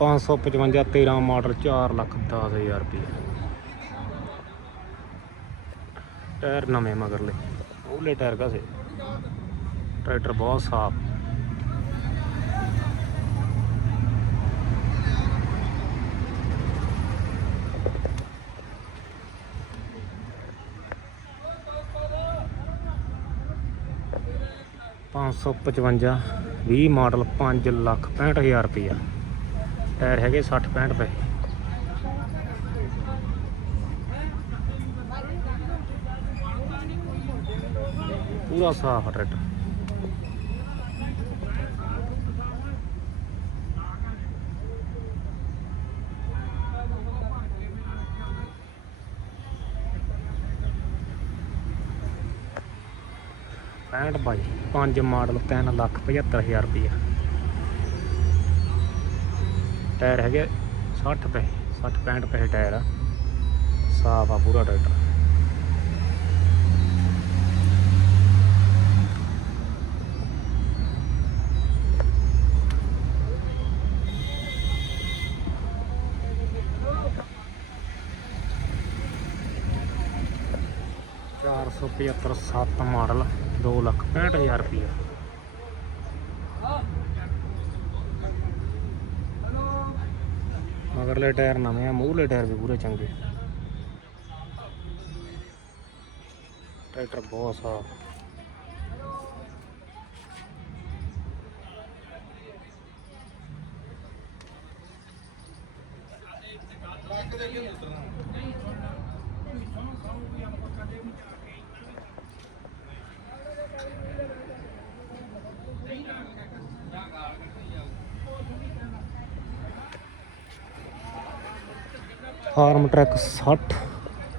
555 13 model 4 lakh 10000 ਰੁਪਏ। Tyre ਨਵੇਂ ਮਗਰਲੇ ਉਹਲੇ tyre ਕਾਸੇ ਟਰੈਕਟਰ ਬਹੁਤ ਸਾਫ਼। ਪੰਜ ਸੌ ਪਚਵੰਜਾ 20 ਮਾਡਲ 5 ਲੱਖ 65000 ਰੁਪਇਆ। ਟਾਇਰ ਹੈਗੇ 60 65 ਪਏ। ਪੂਰਾ ਸਾਫ਼ ਆ ਟਰੈਕਟਰ। ਪੈਂਹਠ ਬਾਈ, ਪੰਜ ਮਾਡਲ 3 ਲੱਖ 75000 ਰੁਪਇਆ ਟਾਇਰ ਹੈਗੇ 60 ਪਏ 60 65 ਪਏ ਟਾਇਰ ਆ। ਸਾਫ਼ ਆ ਪੂਰਾ ਟਰੈਕਟਰ। ਚਾਰ ਸੌ ਪਝੱਤਰ ਸੱਤ ਮਾਡਲ 2 ਲੱਖ 65000 ਰੁਪਇਆ ਮਗਰਲੇ ਟਾਇਰ ਨਵੇਂ ਆ ਮੂਹਰਲੇ ਟਾਇਰ ਵੀ ਪੂਰੇ ਚੰਗੇ ਟਰੈਕਟਰ ਬਹੁਤ ਸਾਫ਼ ਫਾਰਮ ਟਰੈਕ 60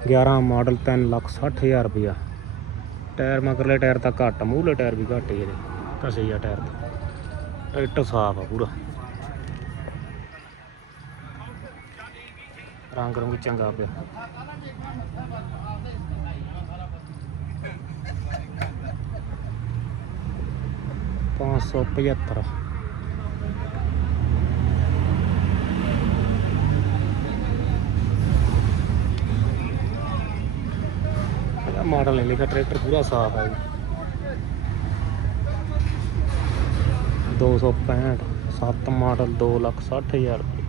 11 ਮਾਡਲ 3 ਲੱਖ 60000 ਰੁਪਇਆ। ਟਾਇਰ ਮਗਰਲੇ ਟਾਇਰ ਤਾਂ ਘੱਟ ਮੂਹਲੇ ਟਾਇਰ ਵੀ ਘੱਟ ਹੀ ਇਹਦੇ। ਕਸੇ ਆ ਟਾਇਰ ਤੇ। ਇੱਟ ਸਾਫ਼ ਆ ਪੂਰਾ। ਰੰਗ ਰੰਗ ਚੰਗਾ ਪਿਆ। ਪੰਜ ਸੌ 575 ਮਾਡਲ ਨਹੀਂ ਲਿਖਿਆ ਟਰੈਕਟਰ ਪੂਰਾ ਸਾਫ਼ ਹੈ ਜੀ। 265 7 ਮਾਡਲ 2 ਲੱਖ 60000 ਰੁਪਏ।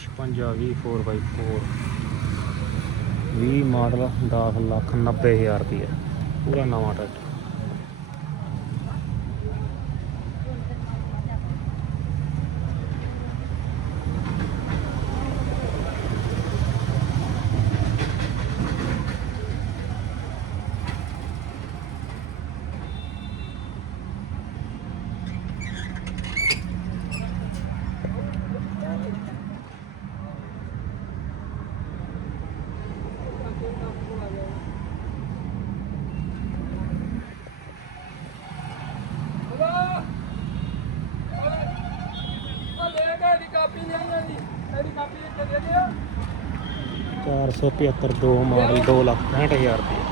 ਛਪੰਜਾ 20 4x4 20 ਮਾਡਲ 10 ਲੱਖ 90000 ਰੁਪਏ। ਪੂਰਾ ਨਵਾਂ ਟਰੈਕਟਰ। ਚਾਰ ਸੌ ਪਝੱਤਰ, ਦੋ ਮਾਡਲ 2 ਲੱਖ 65000 ਰੁਪਏ।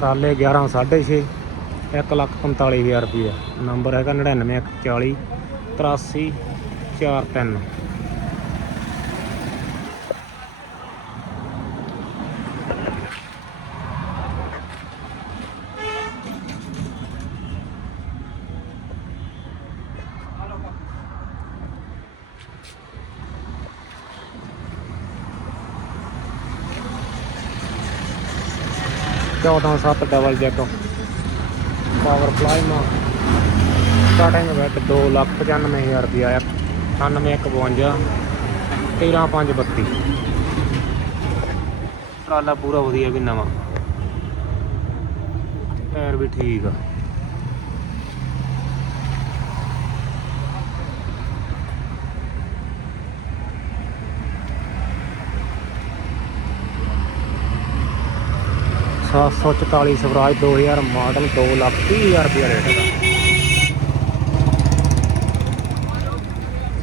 ਟਰਾਲੇ 11 6.5 1 ਲੱਖ 45000 ਰੁਪਏ। ਨੰਬਰ ਹੈਗਾ 9940 83 43 14 7 ਡਬਲ ਜੈਕ ਪਾਵਰ ਪਲਾਈਮਾ ਸਟਾਰਟਿੰਗ ਵਿੱਚ 2 ਲੱਖ 95000 ਰੁਪਇਆ ਆਇਆ 9152 13532 ਟਰਾਲਾ ਪੂਰਾ ਵਧੀਆ ਵੀ ਨਵਾਂ। ਟਾਇਰ ਵੀ ਠੀਕ ਆ। ਸੱਤ ਸੌ ਚੁਤਾਲੀ ਸਵਰਾਜ 2000 ਮਾਡਲ 2 ਲੱਖ 30000 ਰੁਪਇਆ ਰੇਟ ਦਾ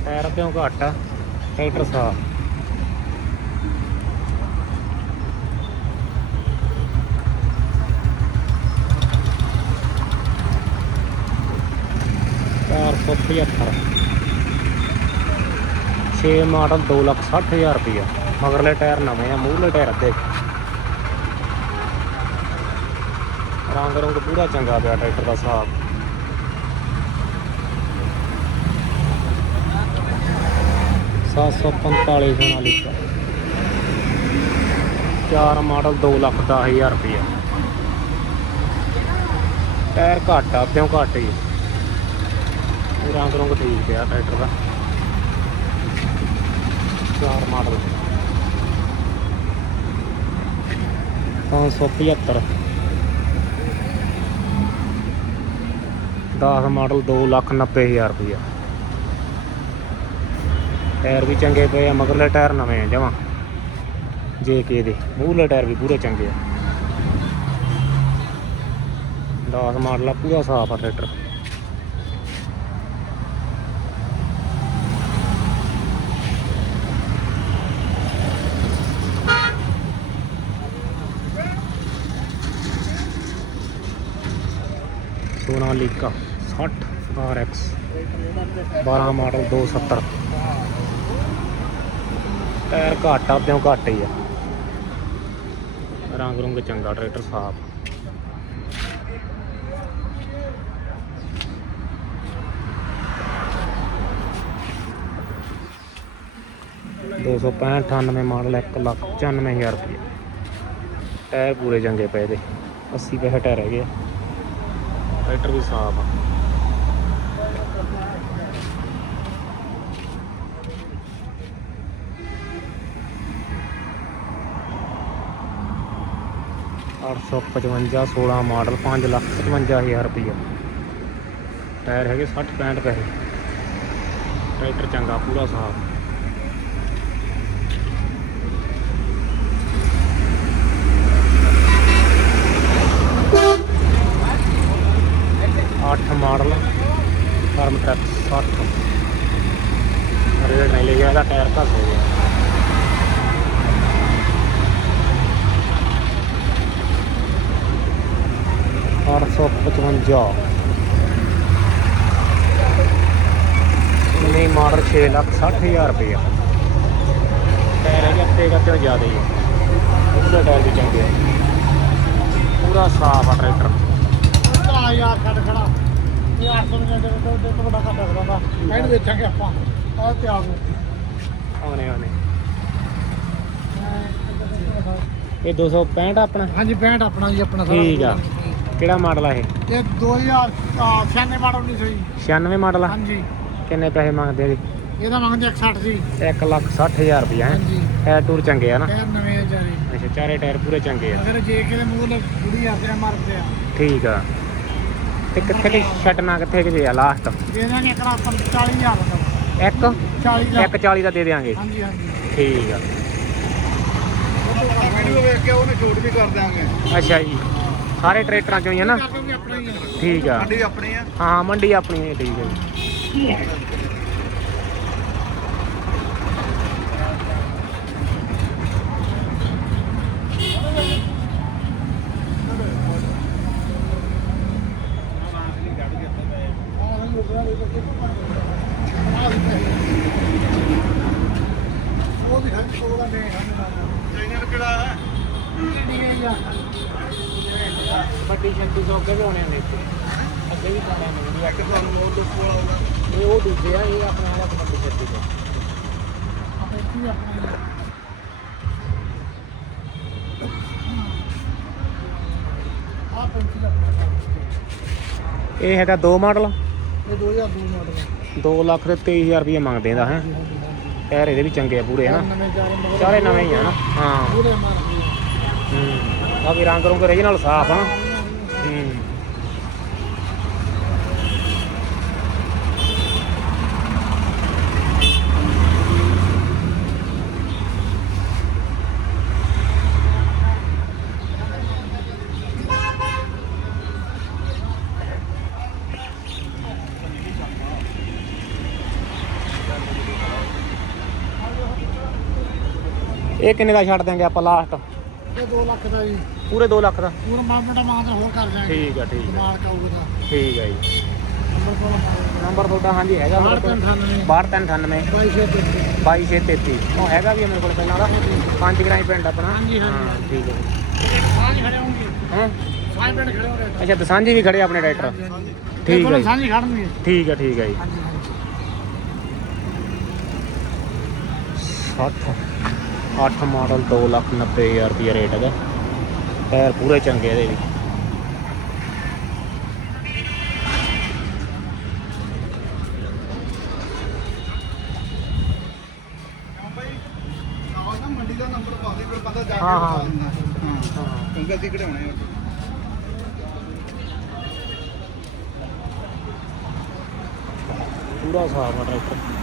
ਟਾਇਰ ਕਿਉਂ ਘੱਟ ਆ? ਟਰੈਕਟਰ ਸਾਫ਼। ਸੌ ਪਝੱਤਰ। ਮਾਡਲ, ਦੋ ਲੱਖ ਸੱਠ ਹਜ਼ਾਰ ਰੁਪਈਆ ਮਗਰਲੇ ਟਾਇਰ ਨਵੇਂ ਆ, ਮੂਹਰਲੇ ਟਾਇਰ ਅੱਧੇ। ਰੰਗ ਰੰਗ ਪੂਰਾ ਚੰਗਾ ਪਿਆ ਟਰੈਕਟਰ ਦਾ ਹਿਸਾਬ। ਸੱਤ ਸੌ ਪੰਤਾਲੀ ਸੋਨਾਲੀਕਾ ਚਾਰ ਮਾਡਲ 2 ਲੱਖ ਦਸ ਹਜ਼ਾਰ ਰੁਪਈਆ। ਟਾਇਰ ਘੱਟ ਆ ਕਿਉਂ ਘੱਟ ਹੀ ਰੰਗ ਰੰਗ ਠੀਕ ਪਿਆ ਟਰੈਕਟਰ ਦਾ। ਚਾਰ ਮਾਡਲ। 575 10 ਮਾਡਲ 2 ਲੱਖ 90 ਹਜ਼ਾਰ ਰੁਪਈਆ। ਟਾਇਰ ਵੀ ਚੰਗੇ ਪਏ ਆ, ਮਗਰਲੇ ਟਾਇਰ ਨਵੇਂ ਆ, ਜਮਾ। ਜੇ ਕੇ ਦੇ, ਮੂਹਰਲੇ ਟਾਇਰ ਵੀ ਪੂਰੇ ਚੰਗੇ ਆ। 10 ਮਾਡਲ ਆ, ਪੂਰਾ ਸਾਫ਼ ਆ tractor. Sonalika. 60 RX 12 model 270 tyre ਘੱਟ ਆ ਪਿਓ ਘੱਟ ਹੀ ਆ। ਰੰਗ ਰੁੰਗ ਚੰਗਾ, ਟਰੈਕਟਰ ਸਾਫ਼। ਦੋ ਸੌ ਪੈਂਹਠ, ਅਠਾਨਵੇਂ ਮਾਡਲ, ਇੱਕ ਲੱਖ ਪਚਾਨਵੇਂ ਹਜ਼ਾਰ ਰੁਪਏ। ਟਾਇਰ ਪੂਰੇ ਚੰਗੇ ਪਏ ਦੇ 80 ਪੈਸੇ ਟਾਇਰ ਹੈਗੇ ਆ। ਟਰੈਕਟਰ ਵੀ ਸਾਫ਼ ਆ। ਅੱਠ ਸੌ ਪਚਵੰਜਾ 16 ਮਾਡਲ 5 ਲੱਖ ਪਚਵੰਜਾ ਹਜ਼ਾਰ ਰੁਪਈਆ। ਟਾਇਰ ਹੈਗੇ 60 65 ਪੈਸੇ। ਟਰੈਕਟਰ ਚੰਗਾ, ਪੂਰਾ ਸਾਫ਼। 755 ਨਹੀਂ ਮਾਡਲ 6 ਲੱਖ 60000 ਰੁਪਏ। ਆ ਟਾਇਰ ਹੈਗਾ ਤੇਗਾ ਤੇ ਜ਼ਿਆਦਾ ਹੀ ਉਹਦਾ ਟਾਇਰ ਵੀ ਚੰਗੇ ਆ। ਪੂਰਾ ਸਾਫ਼ ਆ ਟਰੈਕਟਰ। ਆ ਯਾਰ ਛੱਡ ਖੜਾ ਇਹ 800 ਰੁਪਏ ਦੇ ਤੋਂ ਤੇ ਬੜਾ ਘੱਟ ਕਰਾਂਦਾ ਐਂਡ ਵੇਚਾਂਗੇ ਆਪਾਂ ਆ ਤੇ ਆਉਂ ਆਉਣੇ ਆਉਣੇ ਇਹ 265 ਆਪਣਾ? ਹਾਂਜੀ 65 ਆਪਣਾ ਜੀ ਆਪਣਾ ਸਾਰਾ। ਠੀਕ ਆ। ਕਿਹੜਾ ਮਾਡਲ ਆ ਇਹ? ਇਹ 2096 ਮਾਡਲ ਨਹੀਂ ਸਹੀ 96 ਮਾਡਲ ਆ? ਹਾਂਜੀ। ਕਿੰਨੇ ਪੈਸੇ ਮੰਗਦੇ ਆ ਜੀ ਇਹਦਾ ਮੰਗਦੇ 160 ਜੀ 1 ਲੱਖ 60 ਹਜ਼ਾਰ ਰੁਪਇਆ ਹੈ? ਹਾਂਜੀ। ਟਾਇਰ ਟੂਰ ਚੰਗੇ ਆ ਨਾ? ਟਾਇਰ ਨਵੇਂ ਆ ਜਾਰੇ ਅੱਛਾ ਚਾਰੇ ਟਾਇਰ ਪੂਰੇ ਚੰਗੇ ਆ। ਅਗਰ ਜੇ ਕਿਤੇ ਮੂੰਹ ਲ ਬੁੜੀ ਆਦੇ ਮਰਦੇ ਆ ਠੀਕ ਆ। ਤੇ ਕਿੱਥੇ ਕਿ ਛੱਡਣਾ ਕਿੱਥੇ ਕਿ ਆ ਲਾਸਟ ਦੇ ਦਾਂਗੇ ਇੱਕ ਲੱਖ 40000 ਦਾ ਇੱਕ? 40 ਦਾ ਇੱਕ 40 ਦਾ ਦੇ ਦੇਾਂਗੇ ਹਾਂਜੀ ਹਾਂਜੀ। ਠੀਕ ਆ। ਵੀਡੀਓ ਵੇਖ ਕੇ ਉਹਨੇ ਛੋਟ ਵੀ ਕਰ ਦਾਂਗੇ ਅੱਛਾ ਜੀ। ਸਾਰੇ ਟਰੈਕਟਰਾਂ ਚੋਂ ਹੀ ਆ ਨਾ? ਵੀ ਆਪਣਾ ਹੀ ਆ। ਠੀਕ ਆ। ਵੀ ਆਪਣੀ ਆ। ਹਾਂ ਮੰਡੀ ਆਪਣੀ ਹੈ ਠੀਕ ਹੈ ਜੀ। ਉਹ ਵੀ ਹੱਥ ਕੋਲ ਨੇ ਚਾਈਨਾ ਕਿਹੜਾ ਹੈ? ਵੱਡੀ ਛੱਡੀ ਤੋਂ ਅੱਗੇ ਵੀ ਆਉਣੇ ਨੇ ਇੱਥੇ ਅੱਗੇ ਵੀ ਪਾਣੇ ਨੇ ਇੱਕ ਤੁਹਾਨੂੰ ਮੋਰ ਤੋਂ ਕੋਲ ਆਉਂਦਾ ਇਹ ਉਹ ਦੂਜੇ ਆ ਇਹ ਆਪਣਾ ਵਾਲਾ ਵੱਡੀ ਛੱਡੀ ਤੋਂ ਆਪਾਂ ਇੱਥੇ ਵੀ ਆਪਣਾ ਆ ਪੰਚੀ ਆਪਣਾ ਇਹ ਹੈਗਾ ਦੋ ਮਾਡਲ ਇਹ 2002 ਮਾਡਲ 2 ਲੱਖ ਤੇ 23000 ਰੁਪਏ ਮੰਗਦੇ ਇਹਦਾ ਹੈ। ਟਾਇਰ ਇਹਦੇ ਵੀ ਚੰਗੇ ਆ ਪੂਰੇ ਹਨਾ ਚਾਰੇ ਨਵੇਂ ਹੀ ਆ। ਨਾ ਹਾਂ ਹੂੰ। ਆ ਵੀ ਰੰਗ ਰੰਗ ਰਹੀ ਨਾਲ ਸਾਫ਼, ਹਨ? ਹੂੰ। ਇਹ ਕਿੰਨੇ ਦਾ ਛੱਡ ਦਾਂਗੇ ਆਪਾਂ ਲਾਸਟ ਇਹ 2 ਲੱਖ ਦਾ ਜੀ। ਪੂਰੇ 2 ਲੱਖ ਦਾ? ਪੂਰਾ ਮਾਮਾ ਮਾਂ ਦਾ ਹੋਰ ਕਰ ਜਾਏਗਾ। ਠੀਕ ਆ ਠੀਕ ਆ। ਠੀਕ ਆ ਜੀ। ਨੰਬਰ ਤੁਹਾਡਾ ਹਾਂਜੀ ਹੈਗਾ ਮੇਰੇ ਕੋਲ। 6298 6298 22 2233 ਉਹ ਹੈਗਾ ਵੀ ਮੇਰੇ ਕੋਲ ਪਹਿਲਾਂ ਦਾ ਪੰਜ ਗ੍ਰਾਈ ਪਿੰਡ ਆਪਣਾ? ਹਾਂਜੀ, ਹਾਂਜੀ। ਹਾਂ ਠੀਕ ਹੈ ਸਾਂਝ ਖੜੇ ਹੋਣਗੇ। ਹਾਂ? ਸਾਂਝ ਪਿੰਡ ਖੜੇ ਹੋਣਗੇ। ਅੱਛਾ ਦਸਾਂਜੀ ਵੀ ਖੜੇ ਆਪਣੇ ਟਰੈਕਟਰ? ਠੀਕ ਹੈ। ਸਾਂਝ ਖੜਨਗੇ। ਠੀਕ ਹੈ ਠੀਕ ਹੈ ਜੀ। ਹਾਂਜੀ ਹਾਂਜੀ। 60 8 ਮਾਡਲ 2 ਲੱਖ 90 ਹਜ਼ਾਰ ਰੁਪਏ ਰੇਟ ਹੈਗਾ। ਟਾਇਰ ਪੂਰੇ ਚੰਗੇ ਇਹਦੇ ਵੀ। ਹਾਂ। ਹਾਂ। ਹਾਂ ਕਿਉਂਕਿ ਅਸੀਂ ਕਢਾਉਣੇ ਆ। ਪੂਰਾ ਸਾਫ਼ ਆ ਟਰੈਕਟਰ।